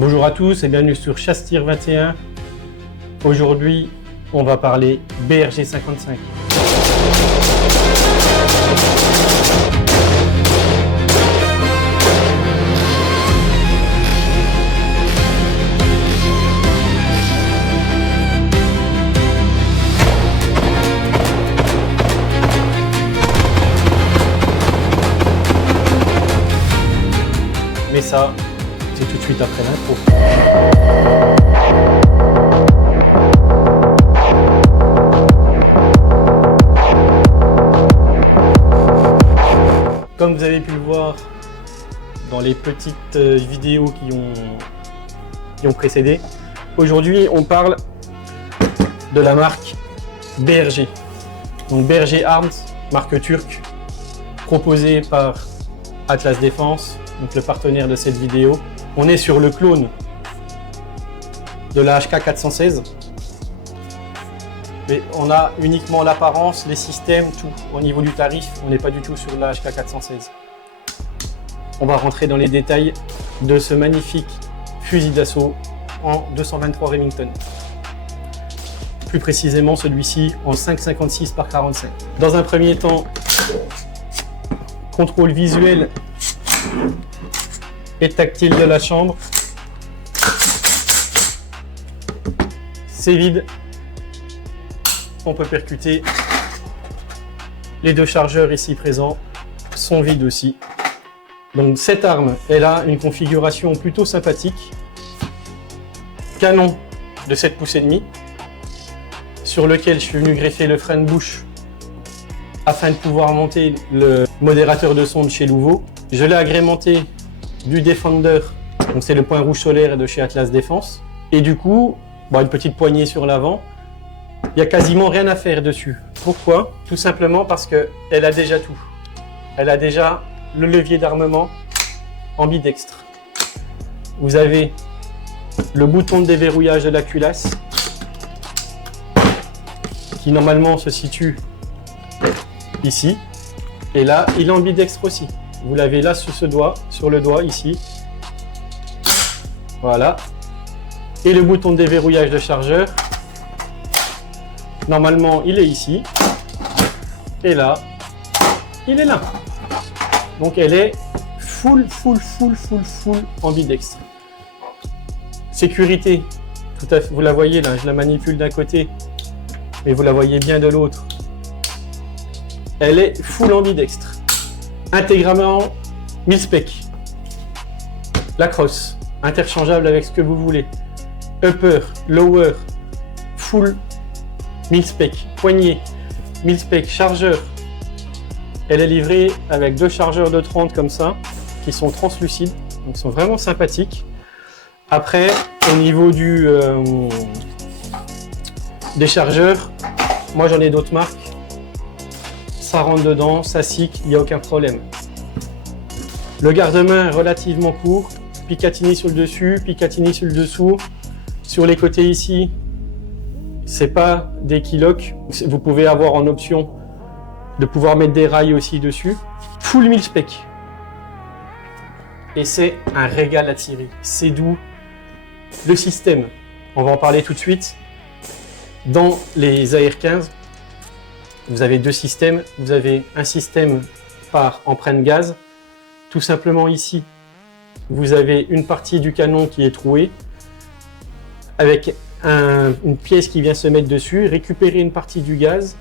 Bonjour à tous et bienvenue sur Chasse-Tir 21. Aujourd'hui, on va parler BRG 55. Mais ça, c'est tout de suite après l'intro. Comme vous avez pu le voir dans les petites vidéos qui ont précédé, aujourd'hui on parle de la marque BRG. Donc BRG Arms, marque turque, proposée par Atlas Défense, donc le partenaire de cette vidéo. On est sur le clone de la HK 416, mais on a uniquement l'apparence, les systèmes, tout. Au niveau du tarif, on n'est pas du tout sur la HK 416. On va rentrer dans les détails de ce magnifique fusil d'assaut en 223 Remington. Plus précisément celui-ci en 5,56 par 45. Dans un premier temps, contrôle visuel et tactile de la chambre. C'est vide. On peut percuter. Les deux chargeurs ici présents sont vides aussi. Donc cette arme, elle a une configuration plutôt sympathique. Canon de 7 pouces et demi, sur lequel je suis venu greffer le frein de bouche afin de pouvoir monter le modérateur de son de chez Louveau. Je l'ai agrémenté du Defender, donc c'est le point rouge solaire de chez Atlas Défense. Et du coup, une petite poignée sur l'avant. Il n'y a quasiment rien à faire dessus. Pourquoi? Tout simplement parce qu'elle a déjà tout. Elle a déjà le levier d'armement ambidextre. Vous avez le bouton de déverrouillage de la culasse qui normalement se situe ici. Et là, il est ambidextre aussi. Vous l'avez là sur ce doigt, sur le doigt ici. Voilà. Et le bouton de déverrouillage de chargeur. Normalement, il est ici. Et là, il est là. Donc elle est full ambidextre. Sécurité, tout à fait, vous la voyez là, je la manipule d'un côté, mais vous la voyez bien de l'autre. Elle est full ambidextre. Intégralement mil-spec. La crosse, interchangeable avec ce que vous voulez. Upper, lower, full mil-spec. Poignée, mil-spec, chargeur. Elle est livrée avec deux chargeurs de 30 comme ça, qui sont translucides, donc sont vraiment sympathiques. Après, au niveau des chargeurs, moi j'en ai d'autres marques. Ça rentre dedans, ça sicle, il n'y a aucun problème. Le garde-main est relativement court, Picatinny sur le dessus, Picatinny sur le dessous. Sur les côtés ici, c'est pas des keylock. Vous pouvez avoir en option de pouvoir mettre des rails aussi dessus. Full mil-spec. Et c'est un régal à tirer. C'est doux. Le système, on va en parler tout de suite. Dans les AR-15, vous avez deux systèmes. Vous avez un système par empreinte gaz. Tout simplement ici, vous avez une partie du canon qui est trouée avec une pièce qui vient se mettre dessus, récupérer une partie du gaz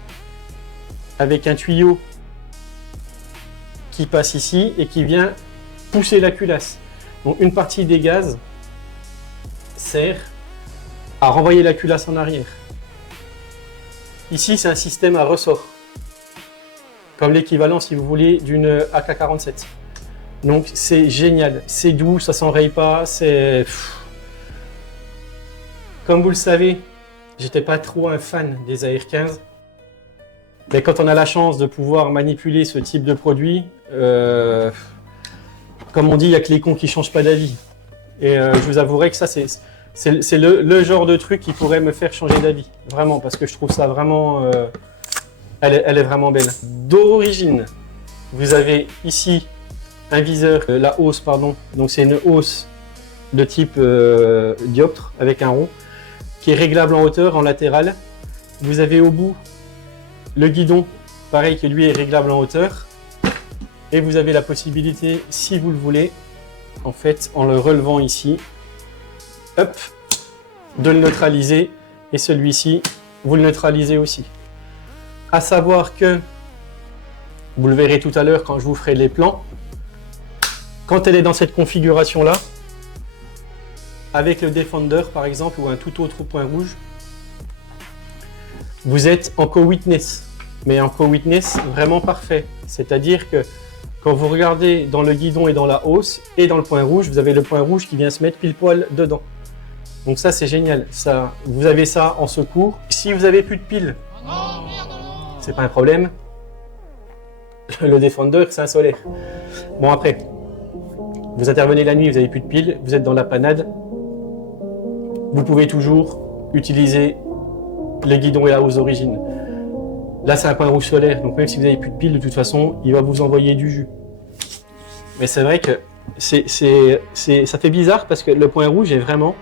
avec un tuyau qui passe ici et qui vient pousser la culasse. Donc une partie des gaz sert à renvoyer la culasse en arrière. Ici, c'est un système à ressort, comme l'équivalent, si vous voulez, d'une AK-47. Donc c'est génial, c'est doux, ça s'enraye pas, c'est... Comme vous le savez, j'étais pas trop un fan des AR-15. Mais quand on a la chance de pouvoir manipuler ce type de produit, comme on dit, il n'y a que les cons qui ne changent pas d'avis. Et je vous avouerai que ça, c'est le genre de truc qui pourrait me faire changer d'avis. Vraiment, parce que je trouve ça vraiment... elle est vraiment belle. D'origine, vous avez ici un viseur, la hausse, pardon. Donc c'est une hausse de type dioptre avec un rond qui est réglable en hauteur, en latéral. Vous avez au bout le guidon, pareil, qui lui est réglable en hauteur. Et vous avez la possibilité, si vous le voulez, en fait, en le relevant ici, hop, de le neutraliser. Et celui-ci, vous le neutralisez aussi. À savoir que, vous le verrez tout à l'heure quand je vous ferai les plans, quand elle est dans cette configuration-là, avec le Defender par exemple, ou un tout autre point rouge, vous êtes en co-witness, mais en co-witness vraiment parfait. C'est-à-dire que quand vous regardez dans le guidon et dans la hausse, et dans le point rouge, vous avez le point rouge qui vient se mettre pile poil dedans. Donc ça c'est génial, ça, vous avez ça en secours. Si vous avez plus de piles, c'est pas un problème. Le Defender c'est un solaire. Bon après, vous intervenez la nuit, vous avez plus de piles, vous êtes dans la panade, vous pouvez toujours utiliser les guidons et la hausse d'origine. Là c'est un point rouge solaire, donc même si vous avez plus de piles, de toute façon, il va vous envoyer du jus. Mais c'est vrai que ça fait bizarre parce que le point rouge est vraiment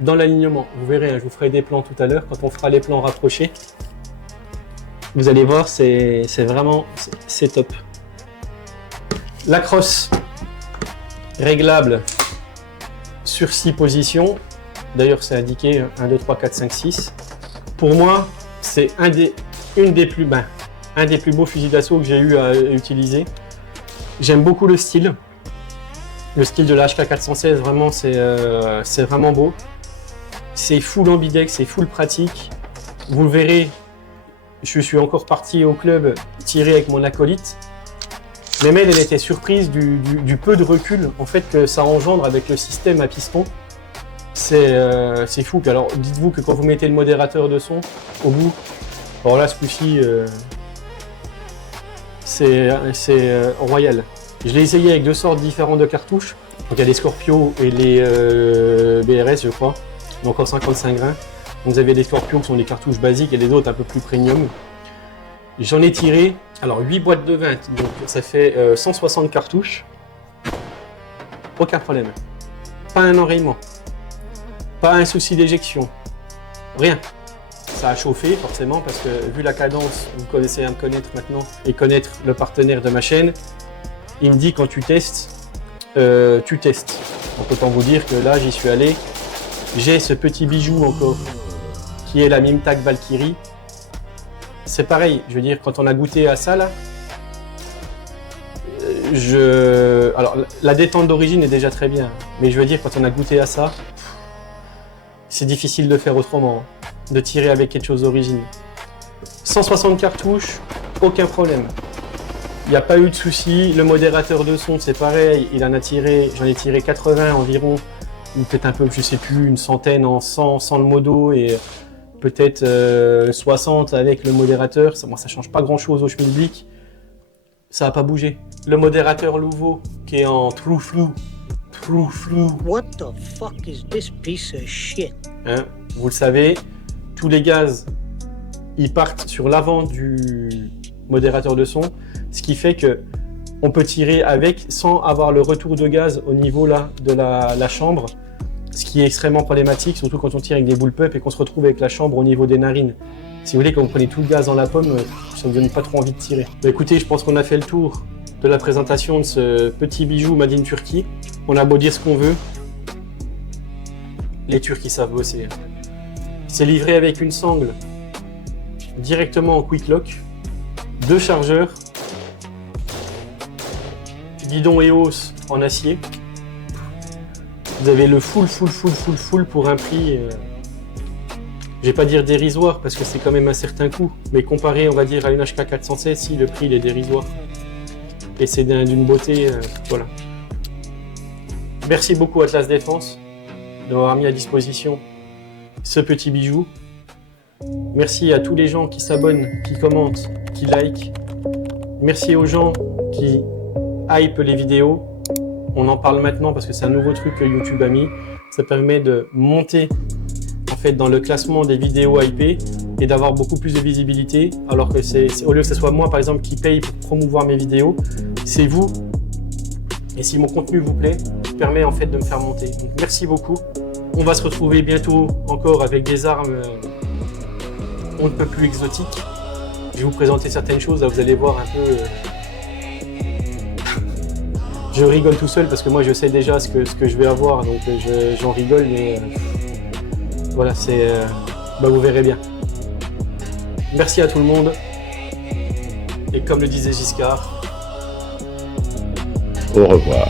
dans l'alignement. Vous verrez, hein, je vous ferai des plans tout à l'heure, quand on fera les plans rapprochés. Vous allez voir, c'est vraiment, c'est top. La crosse, réglable sur 6 positions. D'ailleurs, c'est indiqué 1, 2, 3, 4, 5, 6. Pour moi, c'est un des plus beaux fusils d'assaut que j'ai eu à utiliser. J'aime beaucoup le style. Le style de la HK416, vraiment, c'est vraiment beau. C'est full ambidex, c'est full pratique. Vous le verrez, je suis encore parti au club tirer avec mon acolyte. Mais elle était surprise du peu de recul en fait que ça engendre avec le système à piston. C'est fou. Alors dites-vous que quand vous mettez le modérateur de son au bout, alors là ce coup-ci c'est royal. Je l'ai essayé avec 2 sortes différentes de cartouches. Donc il y a les Scorpio et les BRS je crois, donc en 55 grains. Donc, vous avez des Scorpio qui sont des cartouches basiques et les autres un peu plus premium. J'en ai tiré alors 8 boîtes de 20, donc ça fait 160 cartouches. Aucun problème. Pas un enrayement. Pas un souci d'éjection. Rien. Ça a chauffé forcément parce que vu la cadence, vous commencez à me connaître maintenant et connaître le partenaire de ma chaîne, il me dit quand tu testes, tu testes. Donc autant vous dire que là j'y suis allé. J'ai ce petit bijou encore qui est la Mimtak Valkyrie. C'est pareil, je veux dire, quand on a goûté à ça là, alors la détente d'origine est déjà très bien, mais je veux dire, quand on a goûté à ça, c'est difficile de faire autrement, de tirer avec quelque chose d'origine. 160 cartouches, aucun problème. Il n'y a pas eu de souci. Le modérateur de son, c'est pareil, j'en ai tiré 80 environ, ou peut-être un peu, je sais plus, une centaine en 100 sans le modo et peut-être 60 avec le modérateur. Ça change pas grand-chose au schmilblick. Ça n'a pas bougé. Le modérateur Louvo qui est en True Flue. What the fuck is this piece of shit? Hein, vous le savez, tous les gaz, ils partent sur l'avant du modérateur de son, ce qui fait que on peut tirer avec sans avoir le retour de gaz au niveau là de la chambre, ce qui est extrêmement problématique, surtout quand on tire avec des bullpup et qu'on se retrouve avec la chambre au niveau des narines. Si vous voulez, quand vous prenez tout le gaz dans la pomme, ça ne vous donne pas trop envie de tirer. Bah, écoutez, je pense qu'on a fait le tour de la présentation de ce petit bijou made in Turquie. On a beau dire ce qu'on veut, les Turcs ils savent bosser. C'est livré avec une sangle directement en quick lock, 2 chargeurs, guidon et hausse en acier. Vous avez le full pour un prix, je vais pas dire dérisoire parce que c'est quand même un certain coût, mais comparé on va dire à une HK416, si le prix il est dérisoire. Et c'est d'une beauté, voilà. Merci beaucoup Atlas Défense d'avoir mis à disposition ce petit bijou. Merci à tous les gens qui s'abonnent, qui commentent, qui likent. Merci aux gens qui hype les vidéos. On en parle maintenant parce que c'est un nouveau truc que YouTube a mis. Ça permet de monter en fait dans le classement des vidéos hypées et d'avoir beaucoup plus de visibilité. Alors que au lieu que ce soit moi par exemple qui paye pour promouvoir mes vidéos, c'est vous. Et si mon contenu vous plaît, permet en fait de me faire monter. Donc merci beaucoup. On va se retrouver bientôt encore avec des armes on ne peut plus exotiques. Je vais vous présenter certaines choses, là vous allez voir un peu. Je rigole tout seul parce que moi je sais déjà ce que je vais avoir, donc j'en rigole, mais voilà, c'est, vous verrez bien. Merci à tout le monde. Et comme le disait Giscard, au revoir.